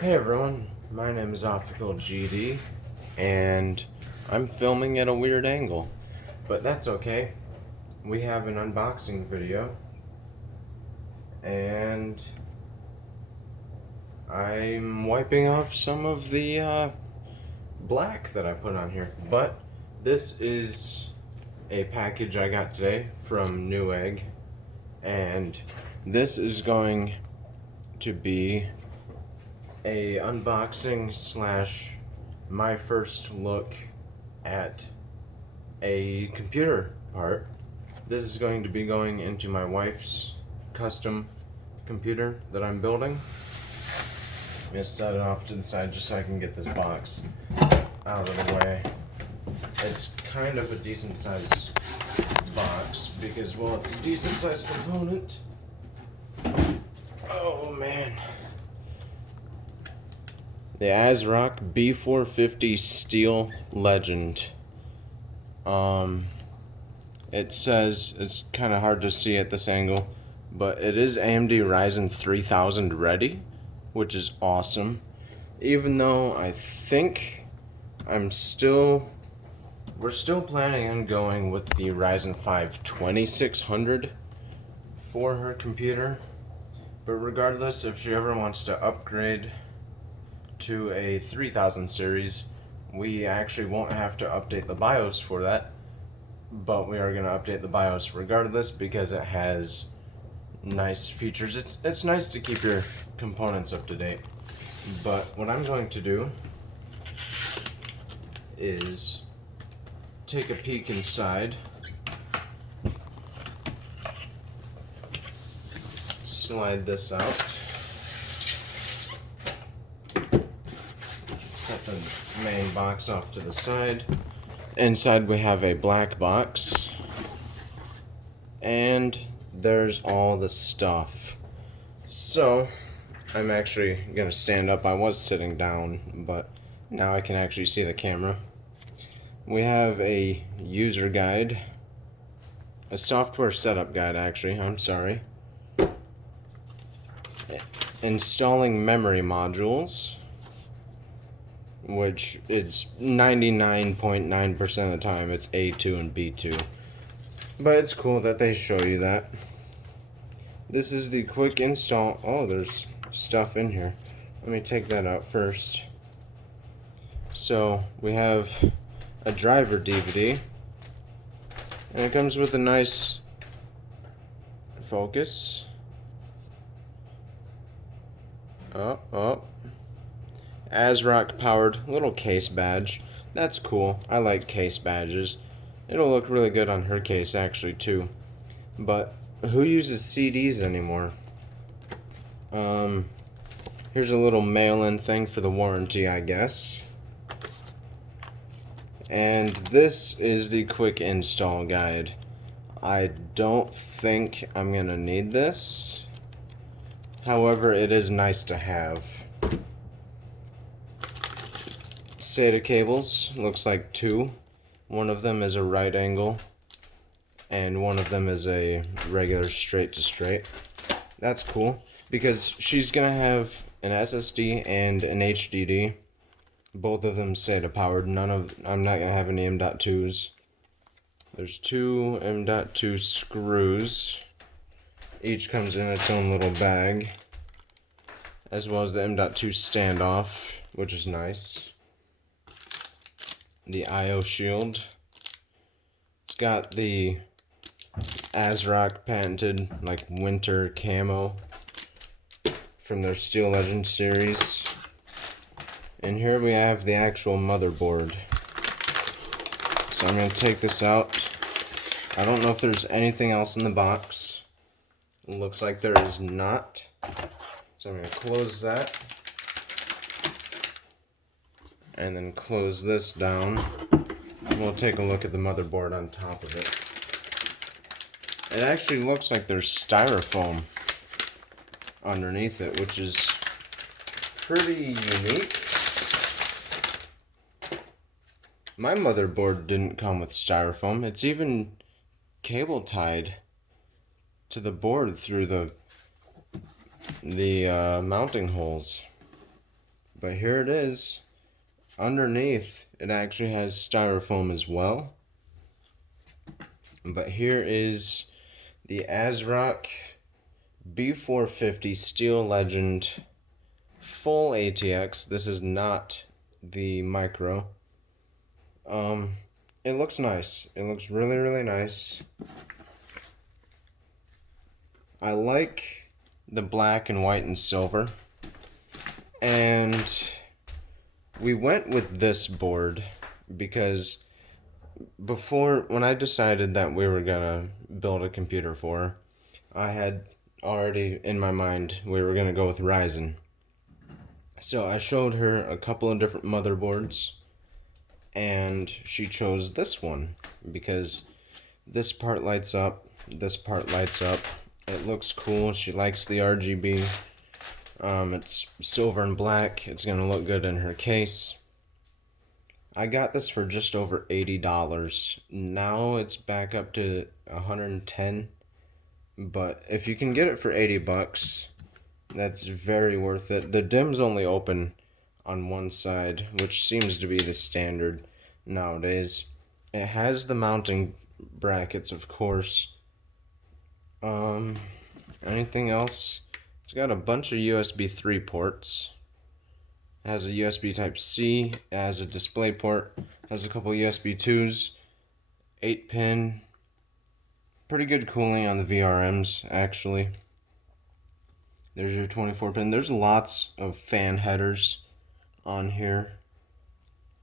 Hey everyone, my name is Optical GD, and I'm filming at a weird angle, but that's okay. We have an unboxing video, and I'm wiping off some of the black that I put on here. But this is a package I got today from Newegg, and this is going to be a unboxing slash my first look at a computer part. This is going to be going into my wife's custom computer that I'm building. I'm gonna set it off to the side just so I can get this box out of the way. It's kind of a decent sized box because, well, it's a decent sized component. Oh man. The ASRock B450 Steel Legend. It says, it's kind of hard to see at this angle, but it is AMD Ryzen 3000 ready, which is awesome. Even though I think we're still planning on going with the Ryzen 5 2600 for her computer. But regardless, if she ever wants to upgrade to a 3000 series, we actually won't have to update the BIOS for that, but we are going to update the BIOS regardless because it has nice features. It's nice to keep your components up to date. But what I'm going to do is take a peek inside, slide this out, set the main box off to the side. Inside we have a black box, and there's all the stuff. So I'm actually gonna stand up. I was sitting down, but now I can actually see the camera. We have a user guide, a software setup guide actually, I'm sorry. Installing memory modules, which is 99.9% of the time it's A2 and B2. But it's cool that they show you that. This is the quick install. Oh, there's stuff in here. Let me take that out first. So we have a driver DVD, and it comes with a nice focus. ASRock powered little case badge. That's cool. I like case badges. It'll look really good on her case actually too. But who uses CDs anymore? Here's a little mail-in thing for the warranty, I guess. And this is the quick install guide. I don't think I'm gonna need this. However, it is nice to have. SATA cables, looks like two. One of them is a right angle, and one of them is a regular straight to straight. That's cool, because she's gonna have an SSD and an HDD. Both of them SATA powered. I'm not gonna have any M.2s. There's two M.2 screws. Each comes in its own little bag, as well as the M.2 standoff, which is nice. The I/O shield. It's got the ASRock patented like winter camo from their Steel Legend series. And here we have the actual motherboard. So I'm going to take this out. I don't know if there's anything else in the box. It looks like there is not. So I'm going to close that. And then close this down. And we'll take a look at the motherboard on top of it. It actually looks like there's styrofoam underneath it, which is pretty unique. My motherboard didn't come with styrofoam. It's even cable tied to the board through the mounting holes. But here it is. Underneath, it actually has styrofoam as well. But here is the ASRock B450 Steel Legend full ATX. This is not the micro. It looks nice. It looks really, really nice. I like the black and white and silver. And we went with this board because before, when I decided that we were gonna build a computer for her, I had already in my mind we were gonna go with Ryzen. So I showed her a couple of different motherboards, and she chose this one because this part lights up, this part lights up. It looks cool. She likes the RGB. It's silver and black. It's gonna look good in her case. I got this for just over $80. Now it's back up to $110. But if you can get it for 80 bucks, that's very worth it. The DIMM's only open on one side, which seems to be the standard nowadays. It has the mounting brackets, of course. Anything else? It's got a bunch of USB 3 ports. It has a USB Type-C, it has a display port, has a couple USB 2s, 8-pin. Pretty good cooling on the VRMs, actually. There's your 24-pin. There's lots of fan headers on here.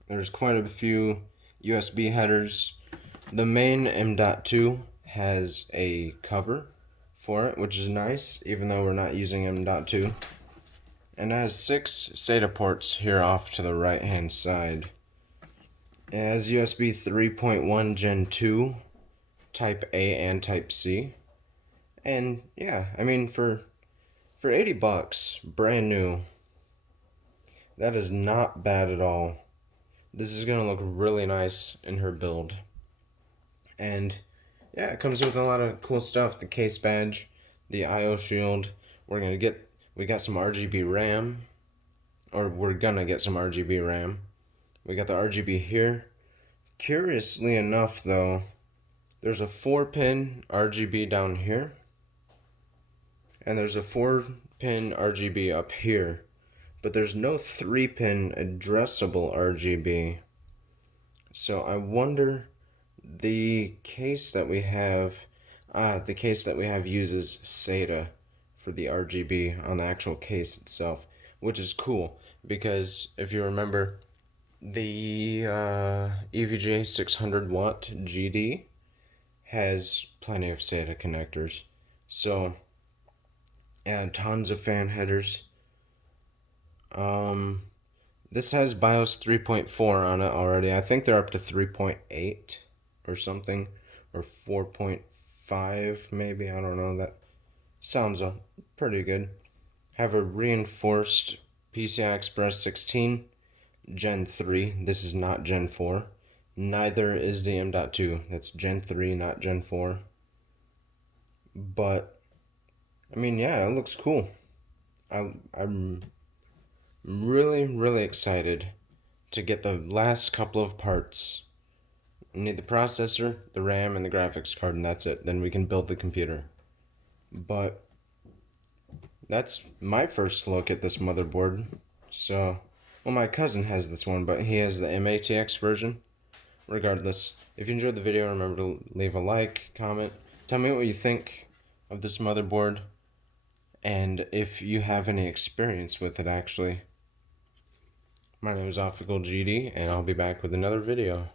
There's quite a few USB headers. The main M.2 has a cover for it, which is nice, even though we're not using M.2. And it has 6 SATA ports here off to the right hand side. It has USB 3.1 Gen 2, Type A and Type C. And yeah, I mean for 80 bucks, brand new, that is not bad at all. This is gonna look really nice in her build. And yeah, it comes with a lot of cool stuff. The case badge, the IO shield. We got some RGB RAM, or we're gonna get some RGB RAM. We got the RGB here. Curiously enough though, there's a 4-pin RGB down here, and there's a 4-pin RGB up here, but there's no 3-pin addressable RGB. So I wonder, the case that we have uses SATA for the RGB on the actual case itself, which is cool because if you remember, the EVGA 600 watt GD has plenty of SATA connectors. So, and tons of fan headers. This has BIOS 3.4 on it already. I think they're up to 3.8 or something, or 4.5 maybe, I don't know. That sounds pretty good. Have a reinforced PCI Express 16 Gen 3. This is not Gen 4. Neither is the M.2. That's Gen 3, not Gen 4. But I mean, yeah, it looks cool. I'm really, really excited to get the last couple of parts. I need the processor, the RAM, and the graphics card, and that's it. Then we can build the computer. But that's my first look at this motherboard. So, well, my cousin has this one, but he has the MATX version. Regardless, if you enjoyed the video, remember to leave a like, comment, tell me what you think of this motherboard, and if you have any experience with it, actually. My name is GD, and I'll be back with another video.